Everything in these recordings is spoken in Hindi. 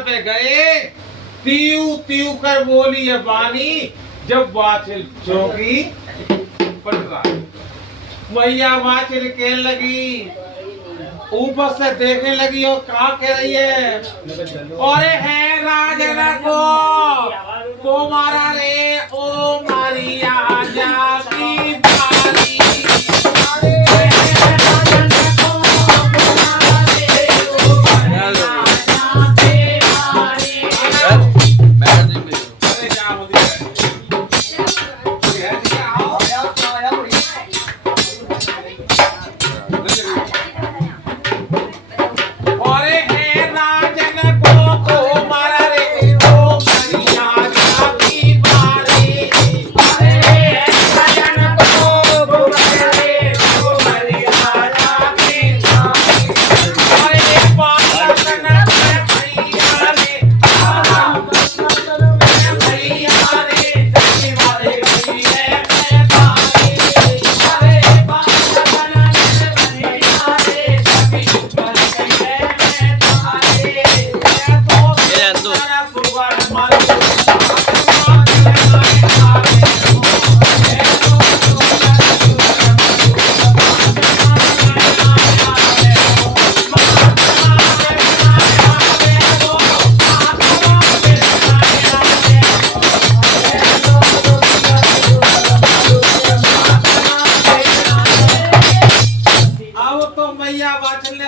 पे गए, तीऊ तीऊ कर बोली है बानी, जब बाछिल चौकी पटरा। मैया बाछिल कहने लगी, ऊपर से देखने लगी और कहा कह रही है, अरे है राजन को मारा रे ओ मारिया जाती बारी।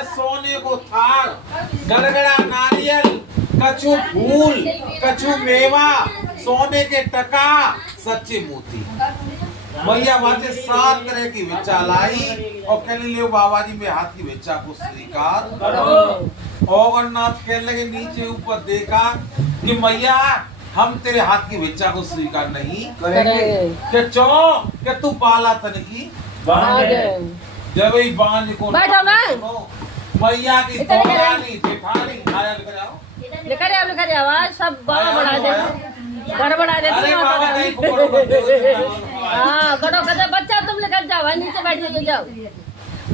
सोने को थार, गड़गड़ा नारियल, कछु फूल, कछु मेवा, सोने के टका, सच्चे मोती। मैया बातें 7 तरह की विचा लाई और कहने लियो बाबा जी में हाथ की विचा को स्वीकार करो। और नाथ कहने लगे, नीचे ऊपर देखा कि मैया हम तेरे हाथ की विचा को स्वीकार नहीं करेंगे। कि तू पाला तन की जब ही बांझ को मैया की तोरानी जेठानी आया लेकर आवाज सब बड़ा दे गड़बड़ा देती है। हाँ करो कदे बच्चा तुम लेकर जाओ, नीचे बैठ जाओ। जाओ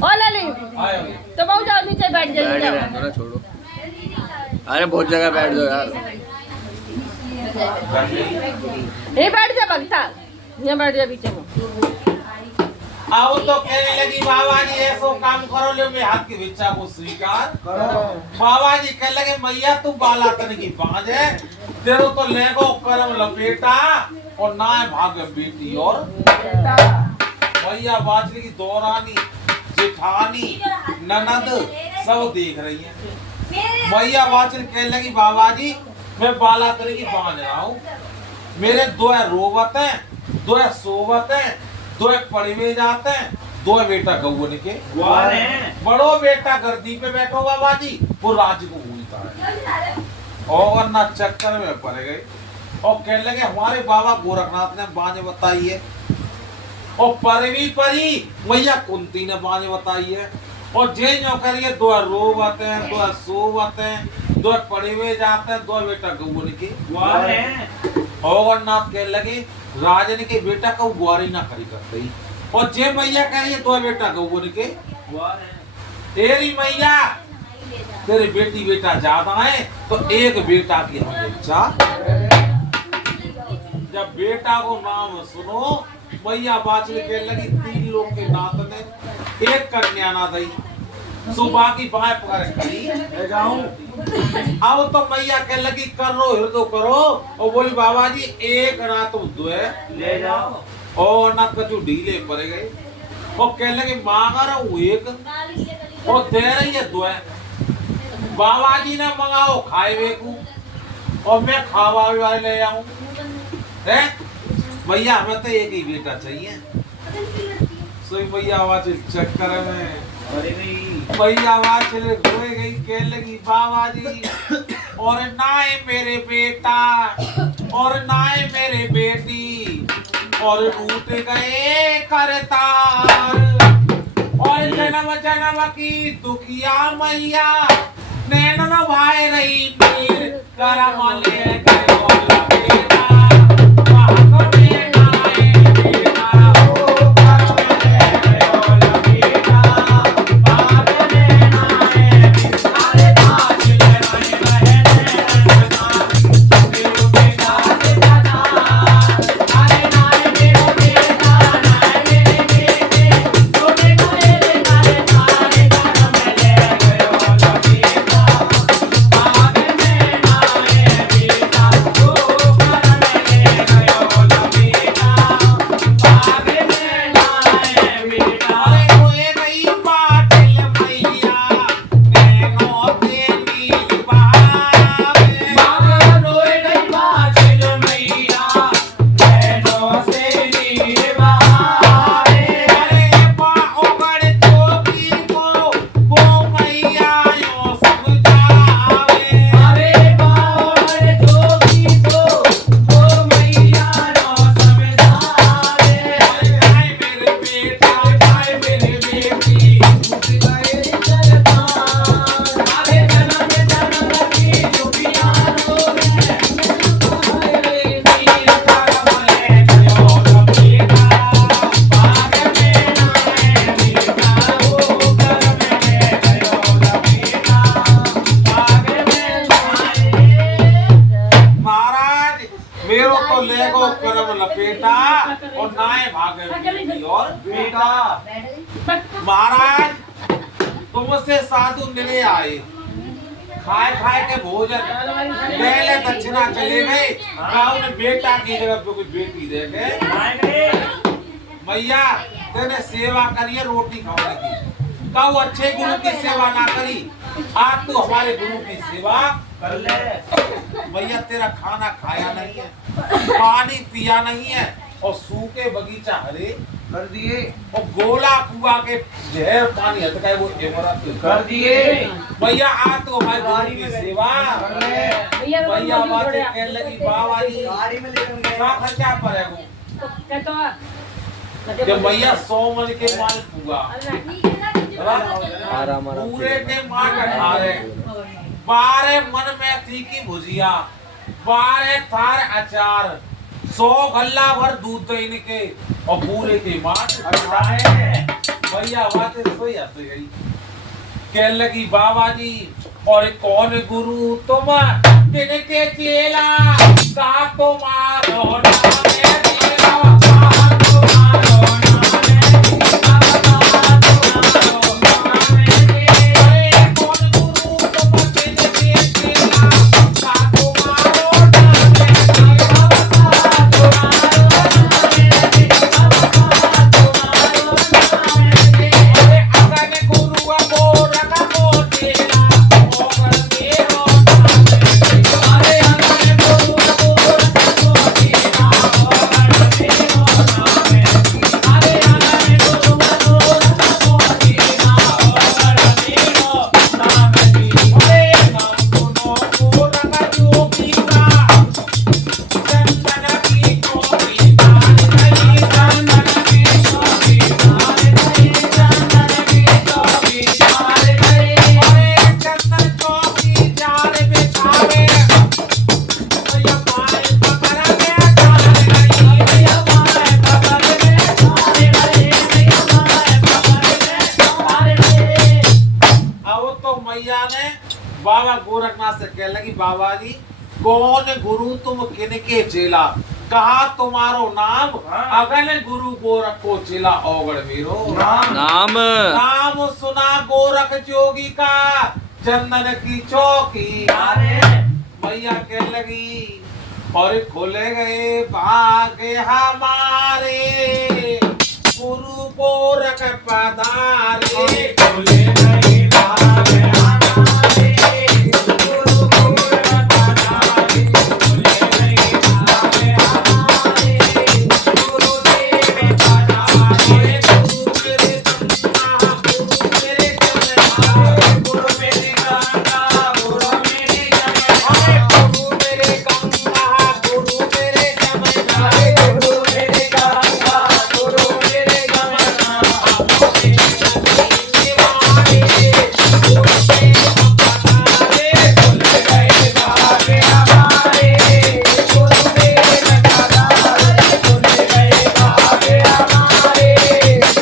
ओ लली तुम आओ, जाओ नीचे बैठ जाओ। छोड़ो, अरे बहुत जगह बैठ जाओ यार। ये बैठ जा भगता, ये बैठ जा पीछे में। आओ तो कहने लगी, बाबा जी ऐसो काम करो ले मैं हाथ की विचा को स्वीकार करो। बाबा जी कहने लगे, मैया तू बाला तन की बांझ है, तेरो तो लेगो करम लपेटा और ना है भाग्य बेटी और मैया बाजरी की दौरानी जेठानी ननद सब देख रही है। मैया बाजरी कहने लगी, बाबा जी मैं बाला तन की बांझ रहा हूँ, मेरे 2 रोवत हैं, 2 सोवत हैं, 2 पड़े जाते हैं, 2 बेटा गौवन के बड़ो बेटा गर्दी पे बैठो बाबा जी, वो राज को भूलता है। और ना चक्कर में पड़ गए और कहने लगे, हमारे बाबा गोरखनाथ ने बांझ बताई है और परवी परी मैया कुंती ने बांझ बताई है। और जे जो करिए 2 रोवत हैं, 2 सोवत हैं, 2 पड़े हुए जाते हैं, 2 बेटा गौवन के। और नाथ कहने लगे, राजन के बेटा को गुआरी ना खड़ी करते ही। और जे मैया कहिए 2 बेटा गौवन के। तेरी मैया तेरे बेटी बेटा ज्यादा है तो 1 बेटा की हम इच्छा। जब बेटा को नाम सुनो, मैया बाचले कहने लगी, 3 लोग के नाथ ने 1 कन्या ना दी, सुबह की बाएं पकड़ खड़ी ले जाऊं। आओ तो मैया कहने लगी, करो हृदय करो। और बोली, बाबा जी 1 ना तुम 2 ले जाओ। और ना कछु ढीले पड़ गए और कहने लगे, मांगा रहा हूँ 1 और दे रही है 2। बाबा जी ने मंगाओ खाए वे को और मैं खावा वाले ले आऊं। भैया हमें तो 1 ही बेटा चाहिए। सोई भैया आवाज चक्कर में भैया आवाज चले रोए गई, कहने लगी, बाबा जी और ना है मेरे बेटा और ना है मेरे बेटी और टूट गए करतार। और जन्म जन्म की दुखिया मैया नैन भाई रही मीर करम ले गए और बेटा भाग में आए बेटा ओ करम ले गए और बेटा भाग में आए। अरे आज ले रहने और बेटा महाराज तुमसे साधु मिले आए, खाए खाए के भोजन पहले दक्षिणा चले गए, गाँव में बेटा की जगह पे कोई बेटी दे गए। भैया तेने सेवा करिए रोटी खाने की, कहो अच्छे गुरु की सेवा ना करी, आज तू हमारे गुरु की सेवा कर ले। भैया तेरा खाना खाया नहीं है, पानी पिया नहीं है, और सूखे बगीचा हरे कर दिए, और गोला कुआ के जहर पानी हट गए वो इमरत कर दिए। भैया आज तो हमारे गुरु की सेवा कर ले। भैया बातें कहने लगी बाबा जी गाड़ी में लेकर गए। क्या खर्चा पड़ेगा कि भैया 100 मन के माल पुआ पूरे के माल कठा रहे, 12 मन में थी की भुजिया, 12 थार अचार, 100 गल्ला भर दूध देने के, और पूरे के माल भैया बातें सोई आती गई। कहने लगी बाबा जी और कौन गुरु तुम, किनके चेला, का तुम्हारो नाम है चेला, का तुम्हारो नाम है, अरे कौन गुरु तुम, किनके चेला, का तुम्हारो नाम है चेला, अरे अगन गुरु को रखा को चेला, ओकर मेरो नाम है, अरे अगन गुरु को रखा को चेला, ओकर मेरो नाम है, अरे अगन गुरु को रखा को चेला, ओकर मेरो नाम है। अरे नाम सुनो को रखा जोगी का, चंदन की चोरी तार गई, चंदन की चोरी तार गई, चंदन की चोरी तार गई, अरे चंदन चौकी जाल बिछावे, भैया माए पकड़ के तार गई, भैया माए पकड़ के तार गई, भैया माए पकड़ के तार गई। अब तो मैया ने बाबा गोरखनाथ से कहने लगी बाबा जी कौन गुरु तुम किनके चेला, कहा तुम्हारो नाम, अगन गुरु गोरख को चेला, औगड़ मेरो नाम नाम सुना गोरख जोगी का, चंदन की चौकी भैया कहने लगी, और खोले गए भाग्य हमारे, गुरु गोरख पधारे, खोले गए भाग्य हमारे, गुरु गोरख पधारे, खोले गए भाग्य हमारे, गुरुदेव पधारे, गुरु मेरे गंगा, गुरु मेरे जमुना, गुरु मेरे गंगा, गुरु मेरे जमुना, गुरु मेरे गंगा, गुरु मेरे जमुना, गुरु मेरे गंगा, गुरु मेरे जमुना, अपने नदी निवारे, गुरु के पधारे, खुल गए भाग्य हमारे, गुरुदेव पधारे, खुल गए भाग्य हमारे,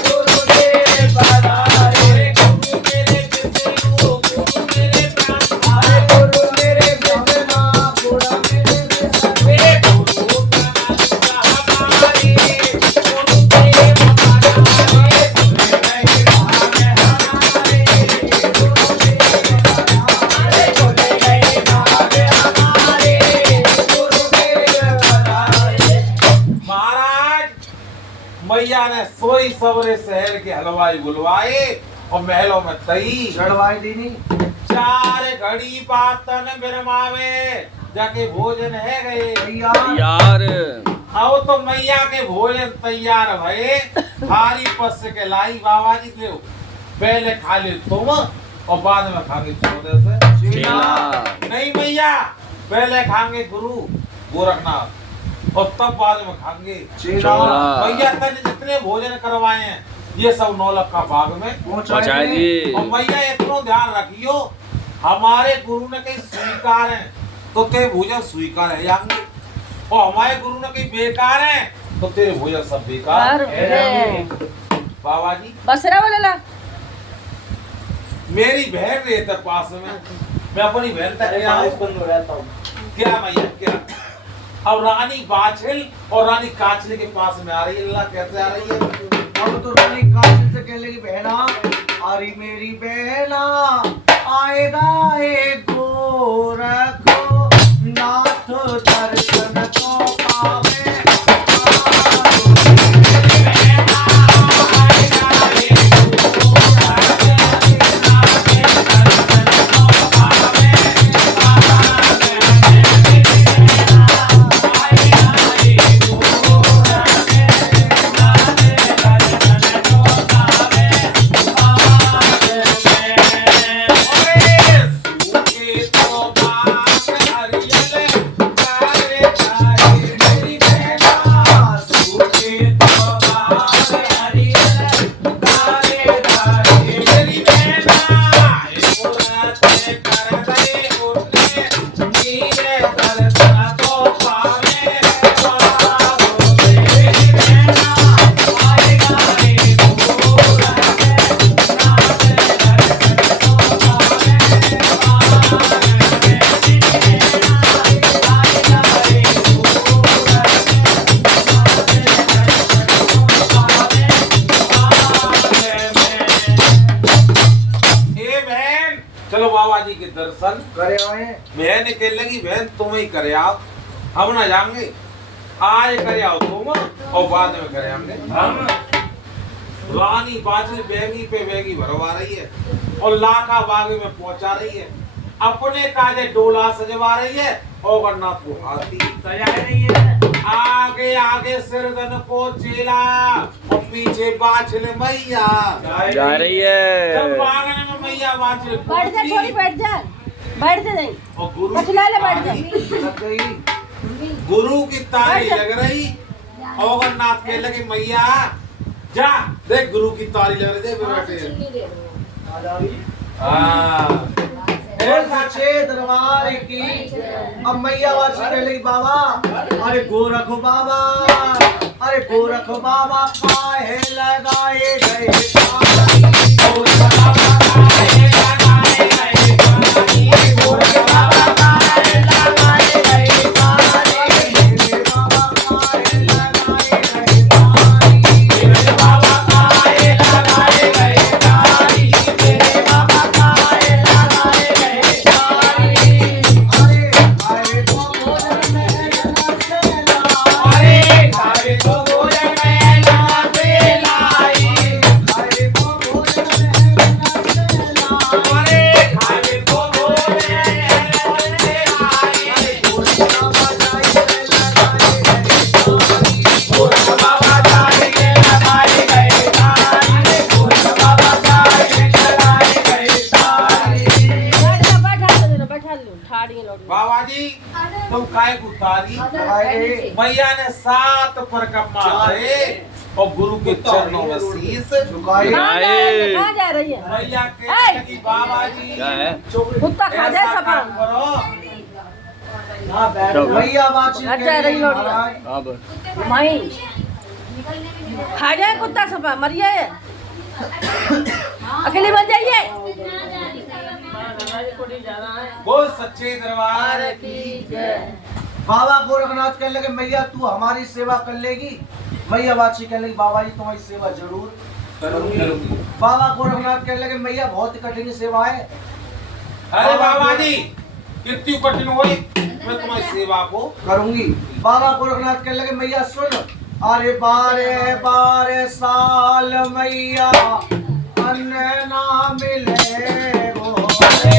गुरुदेव पधारे, गुरु मेरे विष्णु, गुरु मेरे ब्रह्मा, गुरु मेरे विष्णु, गुरु मेरे विष्णु, वे गुरु अनंत हमारे, गुरुदेव पधारे, खुल गए भाग्य हमारे, गुरुदेव पधारे, खुल गए भाग्य हमारे, गुरुदेव पधारे। महाराज मैया ने सोई सवरे शहर के हलवाई बुलवाए, और महलों में तई चढ़वाई दीनी, 4 घड़ी बातन बिरमावे, जाके भोजन है गए। भैया यार आओ तो मैया के भोजन तैयार भये, थारी पस के लाई बाबा जी ले, पहले खा ले तुम और बाद में खाएंगे चौदह से चेला नहीं मैया, पहले खाएंगे गुरु गोरखनाथ, और तब बाद में खाएंगे चेला चोला मैया तने जितने भोजन करवाए हैं ये सब 9 लाख का भाग में पहुंचाए दी। और मैया इतना ध्यान रखियो, हमारे गुरु ने कहीं स्वीकार है तो तेरे भोजन स्वीकार है जाएंगे, और हमारे गुरु ने कहीं बेकार है तो तेरे भोजन सब बेकार है। बाबा जी बसरा वाला ला मेरी बहन रहता पास में, मैं अपनी बहन तक गया हूं। क्या मैया क्या, अब रानी बाछिल और रानी काछली के पास में आ रही है, अल्लाह कैसे आ रही है? हमारी मेरी बेला आएगा एक गोरख नाथ दर्शन को पावे। चलो बाबा जी के दर्शन करे आए। बहन के लगी बहन तुम ही करे आओ, हम ना जाएंगे। आज करे आओ तुम और बाद में करे हम। रानी बाजल बैगी पे बैगी भरवा रही है और लाखा बाग में पहुंचा रही है। अपने काजे डोला सजवा रही है और वरना को हाथी सजा रही है। आगे आगे सिरदन को चेला और पीछे बाछल मैया जा रही है। जब आंगन में मैया बाछल बैठ जा छोरी, बैठ जा, बैठ जा नहीं और गुरु बचला ले, बैठ जा। लग गई। गुरु की तारी लग रही और नाथ के लगे मैया जा देख गुरु की तारी लग रही। देख बैठे बोल सच्चे दरबार की। अब मैया वाची कह लगी बाबा, अरे गोरख बाबा, अरे गोरख बाबा काहे लगाए गए पानी? गोरख बाबा काहे लगाए गए पानी? गोरख बाबा काहे लगाए गए पानी? मेरे बाबा काहे लगाए गए पानी? मेरे बाबा काहे लगाए गए पानी? मेरे बाबा काहे लगाए गए पानी? अरे तो गोरख में लगा अरे काहे तो गोरख में लगा से लाई। अरे तो गोरख में लगा से लाई। अरे काहे तो गोरख में लगा से लाई। गोरख बाबा जाई के लगाए गए तारी। गोरख बाबा जाई के लगाए गए तारी। बैठ जा, बैठा लो ठाड़ी लौट। बाबा जी तुम काय को तारी मैया ने 7 परकम्मा दे और गुरु के चरणों में शीश झुकाए। कहाँ जा रही है? मैया के लगी बाबा जी क्या है? कुत्ता खा जाए ऐसा सपा। काम करो। हाँ बैठ। मैया बाची लग जा रही लोड़ी। अब माई खा जाए कुत्ता सपा, मरिए अकेली बन जाइए। बोल सच्चे दरबार बाबा गोरखनाथ कहने लगे मैया तू हमारी सेवा कर लेगी? मैया बाची कहने लगी बाबा जी तुम्हारी सेवा जरूर करूंगी। बाबा गोरखनाथ कहने लगे मैया बहुत कठिन सेवा है। अरे बाबा जी कितनी कठिन हुई मैं तुम्हारी सेवा को करूंगी। बाबा गोरखनाथ कहने लगे मैया सुन, अरे 12 साल मैया अन्न ना मिले वो। अरे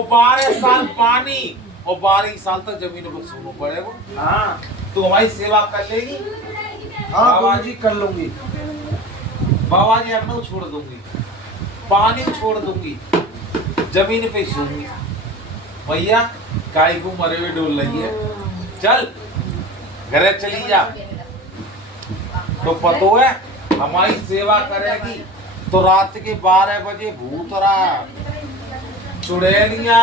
और 12 साल पानी और 12 साल तक जमीन पर सोना पड़ेगा। हाँ तू हमारी सेवा कर लेगी? हाँ बाबा जी कर लूंगी। बाबा जी अपना छोड़ दूंगी, पानी छोड़ दूंगी, जमीन पे सोऊंगी। भैया काय को मरे हुए डोल रही है, चल घरे चली जा। तो पतो है हमारी सेवा करेगी तो रात के 12 बजे भूतरा चुड़ैलिया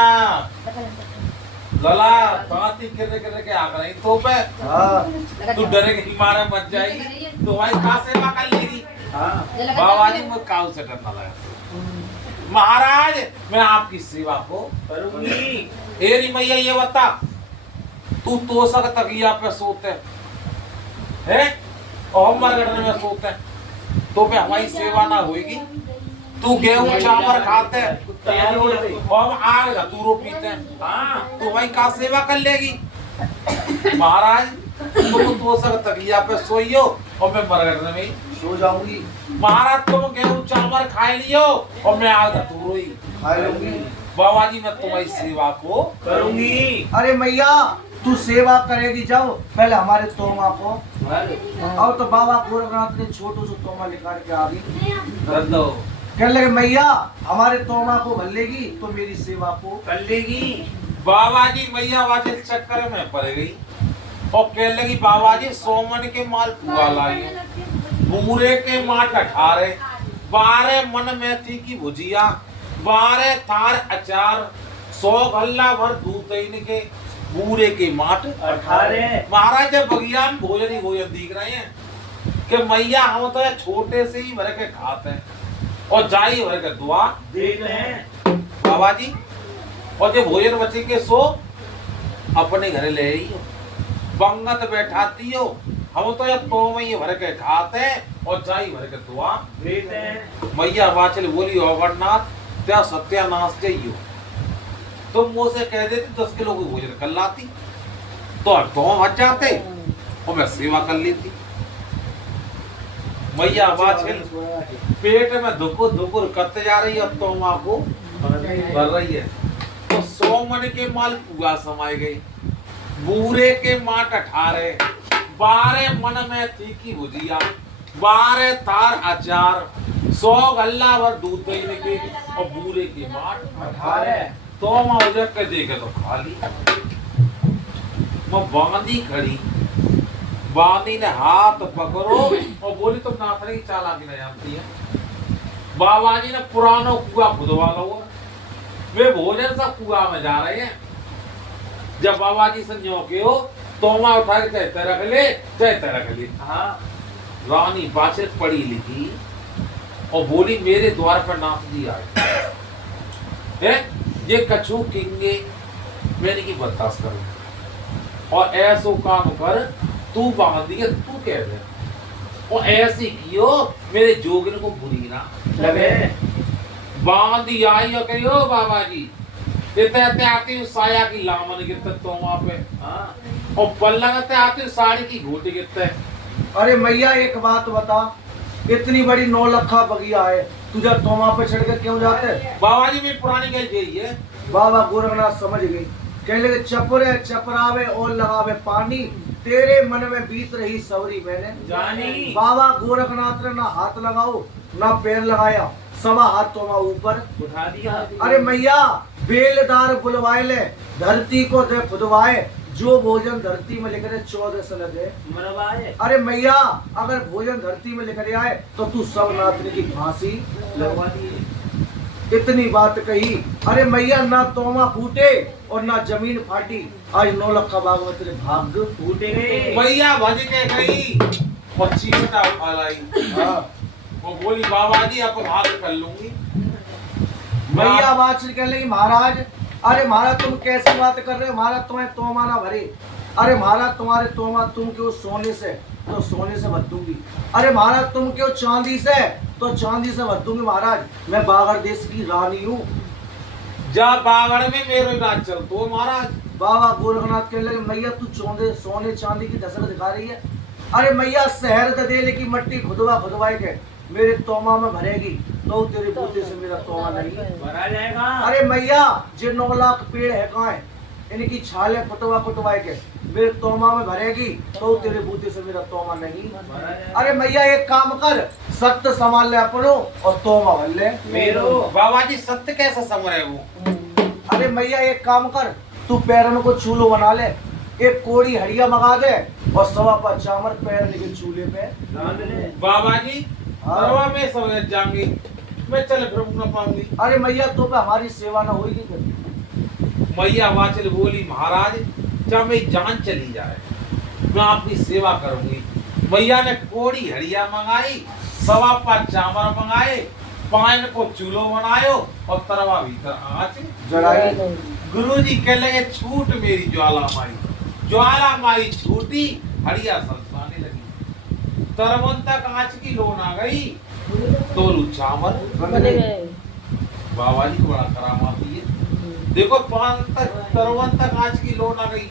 गला ताती गिर के आ गई तो पे हाँ तू डरेगी मारे मत जाएगी तो भाई कहाँ सेवा कर लेगी? हाँ बाबा जी मुझे काउ से डरना लगा। महाराज मैं आपकी सेवा को करूंगी। एरी मैया ये बता, तू तोसक तकिया पे सोते है और हम मरगढ़ में सोते हैं तो पे हमारी सेवा ना होगी? तू गेहूं चावल खाते और हम आग धतूरो पीते हैं, हाँ तो भाई का सेवा कर लेगी? महाराज तुम तोसक तकिया पे सोइयो और मैं मरगढ़ में सो जाऊंगी। महाराज तुम गेहूं चावल खाए लियो और मैं आग धतूरो ही खा लूंगी। बाबा जी मैं तुम्हारी सेवा को करूंगी। अरे मैया तू सेवा करेगी जब पहले हमारे तोमा को और तो बाबा गोरखनाथ ने छोटू से तोमा निकाल के आ गई। रख दो। कह लगे मैया हमारे तोमा को भर लेगी तो मेरी सेवा को कर लेगी। बाबा जी मैया वाजे चक्कर में पड़ गई और कह लगी बाबा जी सोमन के माल पुआ लाई, बूरे के माट 18, 12 मन मेथी की भुजिया, 12 थार अचार, 100 गल्ला भर दूध के, बूरे के माट 18। महाराज जब बगिया में भोजन ही भोजन दिख रहे हैं कि मैया हम तो छोटे से ही भर के खाते हैं और जाई भर के दुआ देख रहे हैं बाबा जी। और जो भोजन बचे के सो अपने घरे ले आई हो, बंगत बैठाती हो, हम तो ये तो में भर के खाते हैं और जाई भर के दुआ देख रहे हैं। मैया वाचल बोली अवरनाथ त्या सत्यानाश चाहिए तो मुँह से कह देती 10 किलो की भोजन कर लाती तो हट जाते और मैं सेवा कर लेती। मैया वाचल पेट में धुकुर धुकुर करते जा रही है तो माँ को भर रही है तो 100 मन के माल पुआ समाए गई, बूरे के माट 18, 12 मन में थी की भुजिया, 12 थार अचार, 100 गल्ला भर दूध के और बूरे के माट 18। तो माँ उजर के देखे तो खाली। मैं बांधी खड़ी, बांधी ने हाथ पकड़ो और बोली तुम नाथने की चालाकी नहीं जानती है। बाबा जी ने पुराना कुआ खुदवा लो, वे भोजन सा कुआ में जा रहे हैं। जब बाबा जी संजो के हो तो माँ उठा के चाहे रख ले चाहे रख ले। हाँ रानी बाचक पढ़ी लिखी और बोली मेरे द्वार पर नाथ जी आए है, ये कछु किंगे मैंने की बर्दाश्त करूं और ऐसो काम कर तू बांधी है तू कह दे और ऐसी कियो मेरे जोगिन को बुरी ना लगे। बांधी आई और कहियो बाबा जी इतने आती हूँ साया की लामन गिरते तो वहां पे हाँ और पल्लंगते आती हूँ साड़ी की घोटी गिरते। अरे मैया एक बात बता, इतनी बड़ी 9 लखा बगिया है तुझे तोमा पे चढ़ के क्यों जाते? बाबा जी मेरी पुरानी गई यही है। बाबा गोरखनाथ समझ गई, कहने लगे चपरे चपरावे और लगावे पानी, तेरे मन में बीत रही सवरी मैंने जानी। बाबा गोरखनाथ ने ना हाथ लगाओ ना पैर लगाया, सवा हाथ तोमा ऊपर उठा दिया। अरे मैया बेलदार बुलवाए ले, धरती को दे खुदवाए, जो भोजन धरती में लिख रहे 14 सन दे मरवाए। अरे मैया अगर भोजन धरती में लिख रहा है तो तू सब नाथनी की फांसी लगवा दी। इतनी बात कही, अरे मैया ना तोमा फूटे और ना जमीन फाटी, आज 9 लखा बाग में तेरे भाग फूटे गए। मैया भज के गई और चीमटा उठा लाई। हाँ वो बोली बाबा जी अब भाग कर लूंगी। मैया बात कहने लगी महाराज, अरे महाराज तुम कैसी बात कर रहे हो, महाराज तुम्हें तोमा ना भरे। अरे महाराज तुम्हारे तोमा तुम क्यों सोने से तो सोने से भर दूंगी, अरे महाराज तुम क्यों चांदी से तो चांदी से भर दूंगी। महाराज मैं बागड़ देश की रानी हूँ। जा बागड़ में मेरे राज चल तो महाराज। बाबा गोरखनाथ कहने लगे मैया तू सोने चांदी की दशक दिखा रही है। अरे मैया शहर ददेले की मट्टी खुदवा खुदवाए के मेरे तोमा में भरेगी तो तेरे बूते से मेरा तोमा नहीं भरा जाएगा। अरे मैया जे 9 लाख पेड़ है कहाँ है, इनकी छाले कुटवाए के मेरे तोमा में भरेगी तो तेरे बूते से मेरा तोमा नहीं। अरे मैया एक काम कर, सत्य संभाल ले अपनो और तोमा भर ले मेरो। बाबा जी सत्य कैसे समझ रहे हो? अरे मैया एक काम कर, तू पैरन को चूल्हो बना ले, एक कोड़ी हड़िया मंगा दे और 1.25 चामर पैर लेके चूल्हे पे। बाबा जी हाँ। परवा में समझ जाऊंगी, मैं चल फिर न पाऊंगी। अरे मैया तो पे हमारी सेवा ना होगी फिर। मैया वाचल बोली महाराज जब मेरी जान चली जाए मैं आपकी सेवा करूंगी। मैया ने कोड़ी हड़िया मंगाई, 1.25 चामर मंगाए, पान को चूल्हो बनायो और तरवा भीतर आँच जलाई। गुरुजी कह लगे छूट मेरी ज्वाला माई छूटी, हड़िया सलसाने लगी, तरवन तक आँच की लोन आ गई, तोलू चावल बन गए। बाबा जी को बड़ा करामाती है। देखो पान तक तरवन तक आँच की लोन आ गई,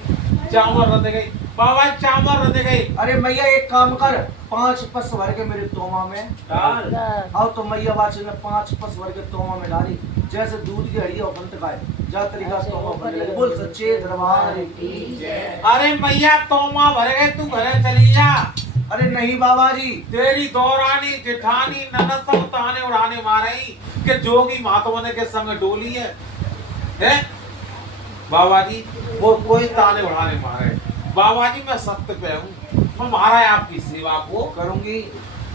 चावल रंध गई, बाबा चावल रंध गए। अरे मैया एक काम कर, 5 पस भर के मेरे तोमा में डाल। आओ तो मैया बाची ने 5 पस भर के तोमा में डाली, जैसे दूध की हड़िया बंद खाए जा तरीका से तोमा बनने लगे। बोल सच्चे दरबार की जय। अरे मैया तोमा भर गए, तू घरे चली जा। अरे नहीं बाबा जी, तेरी दौरानी जेठानी ननद सब ताने उड़ाने मारई कि जोगी महात्मा के संग डोली है? बाबा जी वो कोई ताने उड़ाने मारे। बाबा जी मैं सत्य पे हूँ, मैं महाराज आपकी सेवा को करूंगी।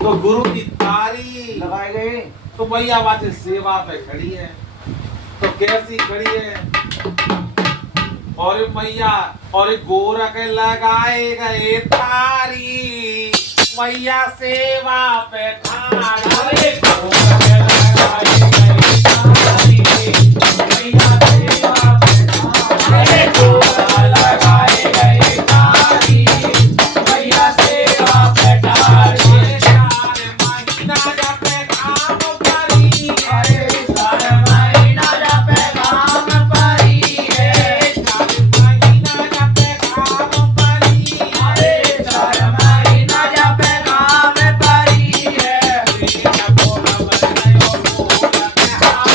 तो गुरु की तारी लगाए गए तो मैया बात सेवा पे खड़ी है, तो कैसी खड़ी है? और मैया और गोरख लगाए गए तारी, मैया सेवा पे खड़ी। गोरख लगाए गए तारी, मैया सेवा पे खड़ी। गोरख लगाए गए तारी, मैया सेवा पे खड़ी। 4 महीना जपे काम करी, अरे 4 महीना जपे काम करी है। 4 महीना जपे काम करी, अरे 4 महीना जपे काम करी है। जपो हम गयो पूरा हारी,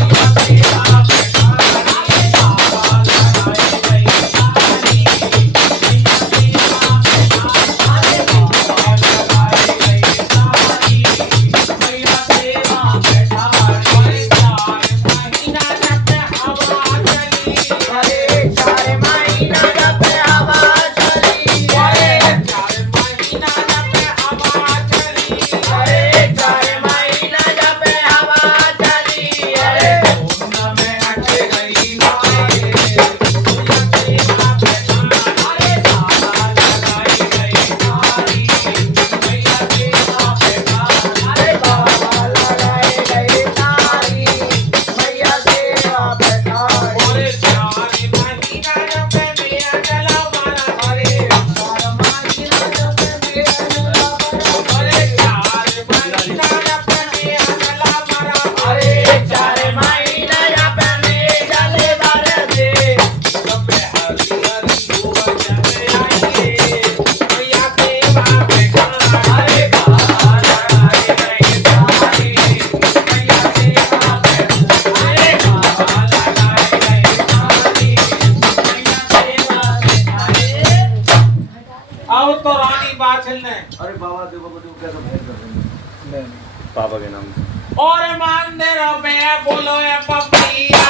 मैया सेवा पे खड़ी। बाबा लगाए गई तारी, मैया सेवा पे खड़ी। बाबा लगाए गई तारी, मैया सेवा पे खड़ी। 4 महीना जपे हवा चली, अरे 4 महीना जपे हवा चली, अरे 4 महीना जपे हवा चली, अरे 4 महीना जपे हवा चली, अरे कुंड में हट गई माए, मैया सेवा पे खड़ी। अरे बाबा लगाई गई तारी, मैया सेवा पे खड़ी। अरे बाबा लगाई गई तारी, मैया सेवा पे खड़ी। अरे 4 महीना जपे मैया जला मारा, अरे 4 महीना जपे मैया जला मारा, अरे 4 महीना जपे मैया जला मारा, अरे 4 महीना जपे मैया जले मारा दे। जपे हरि हरि गोबर जपे आइए, मैया सेवा पे खड़ी। अरे बाबा लगाए गई तारी, मैया सेवा पे खड़ी। अरे बाबा लगाए गई तारी, मैया सेवा पे खड़ी। अब तो रानी बाछल ने अरे बाबा देखो देखो कैसे भेद कर रहे हैं। पापा के नाम। और मान दे रो बे बोलो ए पपिया,